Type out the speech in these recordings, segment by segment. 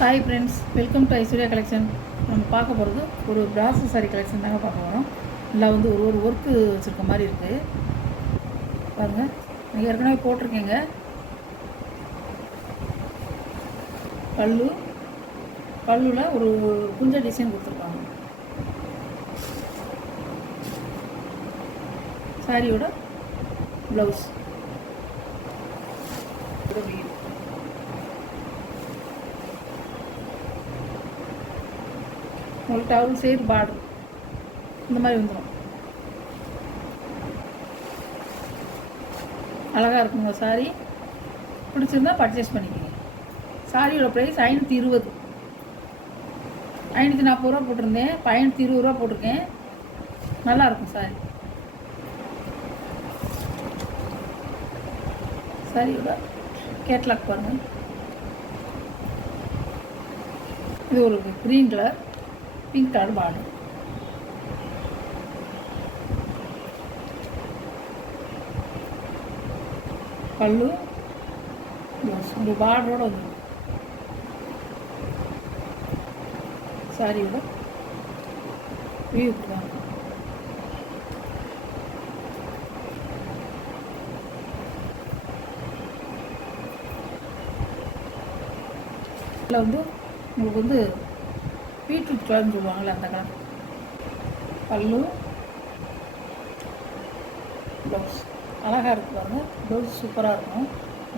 Hi friends, welcome to Aishwarya collection. நம்ம பார்க்க போகிறது ஒரு பிராசோ சாரி கலெக்ஷன் தாங்க பார்க்க போகிறோம். இல்லை ஒரு ஒர்க்கு வச்சுருக்க மாதிரி இருக்குது பாருங்கள். நான் ஏற்கனவே போட்டிருக்கேங்க. பல்லுவில் ஒரு குஞ்ச டிசைன் கொடுத்துருக்காங்க. சாரியோட ப்ளவுஸ் உங்களுக்கு டவுல் சைடு பார்டர் இந்த மாதிரி வந்துடும். அழகாக இருக்குங்க சாரி. பிடிச்சிருந்தா பர்ச்சேஸ் பண்ணிக்கோங்க. சாரியோட ப்ரைஸ் 520. 540 ரூபா போட்டிருந்தேன். 520 ரூபா போட்டிருக்கேன். நல்லாயிருக்கும் சாரி. சாரியோட கேட்லாக் பாருங்கள். இது ஒரு green colour, pink colour border. பல்லு ஒரு பார்டரோட வந்து சாரியோட வியூ தான். இதில் வந்து உங்களுக்கு வந்து பீட்ரூட் கலர்னு சொல்லுவாங்கள்ல, அந்த கலர். பல்லு ப்ளவுஸ் அழகாக இருக்குது பாருங்கள். ப்ளவுஸ் சூப்பராக இருக்கும்.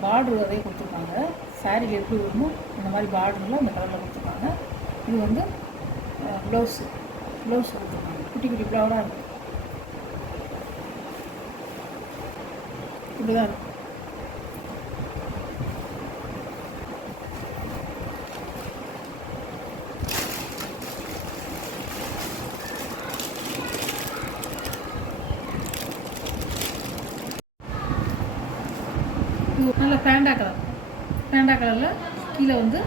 பார்டர் அதே கொடுத்துருக்காங்க. சாரியில் எப்படி வருமோ அந்த மாதிரி பார்டரில் அந்த கலரில் கொடுத்துருக்காங்க. இது வந்து ப்ளவுஸ் கொடுத்துருக்காங்க. குட்டி குட்டி ஃப்ளவராக இருக்கும். இப்படி தான் இருக்கும். நல்ல பேண்டா கலரில் கீழே வந்து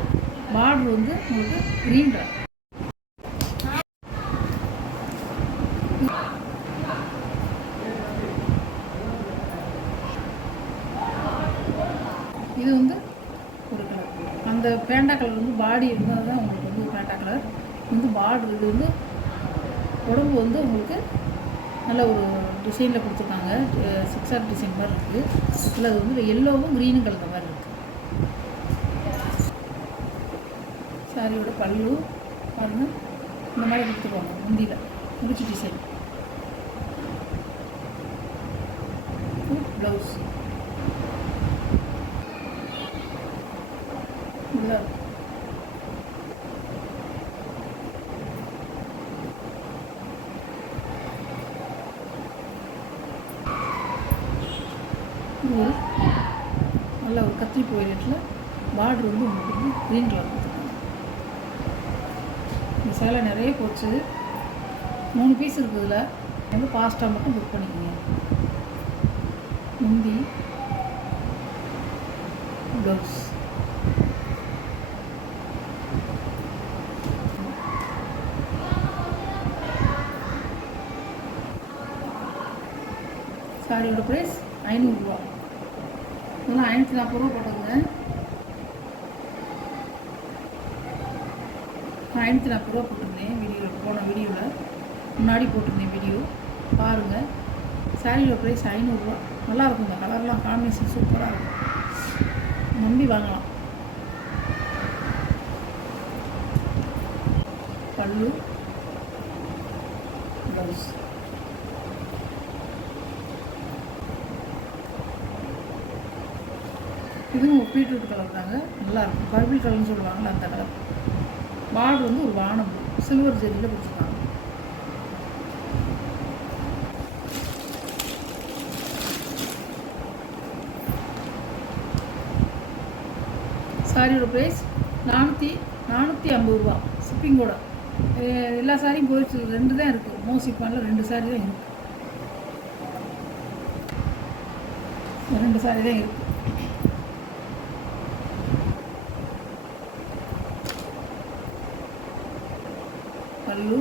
பார்டர் வந்து உங்களுக்கு க்ரீன் கலர். இது வந்து ஒரு கலர். அந்த பேண்டா கலர் வந்து பாடி இருந்தால் தான் உங்களுக்கு வந்து பேண்டா கலர் வந்து பார்டர். இது வந்து உடம்பு வந்து உங்களுக்கு நல்ல ஒரு டிசைனில் கொடுத்துருக்காங்க. 6R டிசைன் மாதிரி இருக்குது. இதில் அது வந்து எல்லோவும் க்ரீனும் கலந்த மாதிரி இருக்குது. சாரியோட பல்லு பாருங்கள். இந்த மாதிரி கொடுத்துருவாங்க. முந்தியில் முடிச்சு டிசைன். ப்ளவுஸ் நல்லா இருக்கும். இது நல்ல ஒரு கத்திரிப்பு வயலட்டில் பார்டர் வந்து உங்களுக்கு வந்து க்ரீன் கலர் கொடுத்துருக்காங்க. இந்த சேலை நிறைய போச்சு. 3 பீஸ் இருக்குதுல. வந்து ஃபாஸ்ட்டாக மட்டும் புக் பண்ணிக்கோங்க. முந்தி ப்ளவுஸ் சாரியோட ப்ரைஸ் 500 ரூபா. இதெல்லாம் 540 ரூபா போட்டதுங்க. 540 ரூபா போட்டிருந்தேன். போன வீடியோவில் முன்னாடி போட்டிருந்தேன் வீடியோ பாருங்கள். சாரியோட ப்ரைஸ் 500 ரூபா. நல்லாயிருக்கும். இந்த கலர்லாம் காம்பினேஷன் சூப்பராக இருக்கும். நம்பி வாங்கலாம். பல்லு ப்ளவுஸ் இதுவும் பீட்ரூட் கலர் தாங்க. நல்லாயிருக்கும். பர்பிள் கலர்னு சொல்லுவாங்கள்ல, அந்த கலர். பார்டர் வந்து ஒரு வானம் சில்வர் ஜெரியில் கொடுத்துருக்காங்க. சாரியோட ப்ரைஸ் 450 ரூபா. ஷிப்பிங்கோட. எல்லா சாரியும் போயிடுச்சு. 2 தான் இருக்குது. மோசிப்பானில் 2 சாரி தான் இருக்குது. 2 சாரி தான் இருக்குது. பல்லு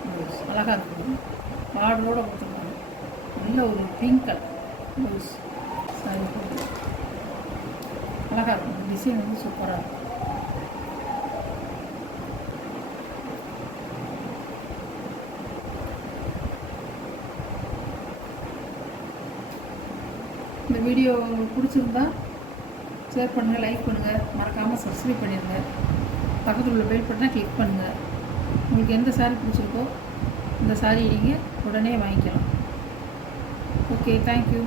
ப்ளவுஸ் அழகாக இருக்குது. பார்டரோடு கொடுத்துருக்காங்க. நல்ல ஒரு பிங்க் கலர் ப்ளவுஸ் சாரி. அழகாக இருக்கும். டிசைன் வந்து சூப்பராக இருக்கும். இந்த வீடியோ உங்களுக்கு பிடிச்சிருந்தா ஷேர் பண்ணுங்கள், லைக் பண்ணுங்கள், மறக்காமல் சப்ஸ்கிரைப் பண்ணிடுங்க. பக்கத்தில் உள்ள பெல் பட்டனை கிளிக் பண்ணுங்கள். உங்களுக்கு எந்த சாரீ பிடிச்சிருக்கோ அந்த சாரீ நீங்கள் உடனே வாங்கிக்கலாம். Okay, thank you.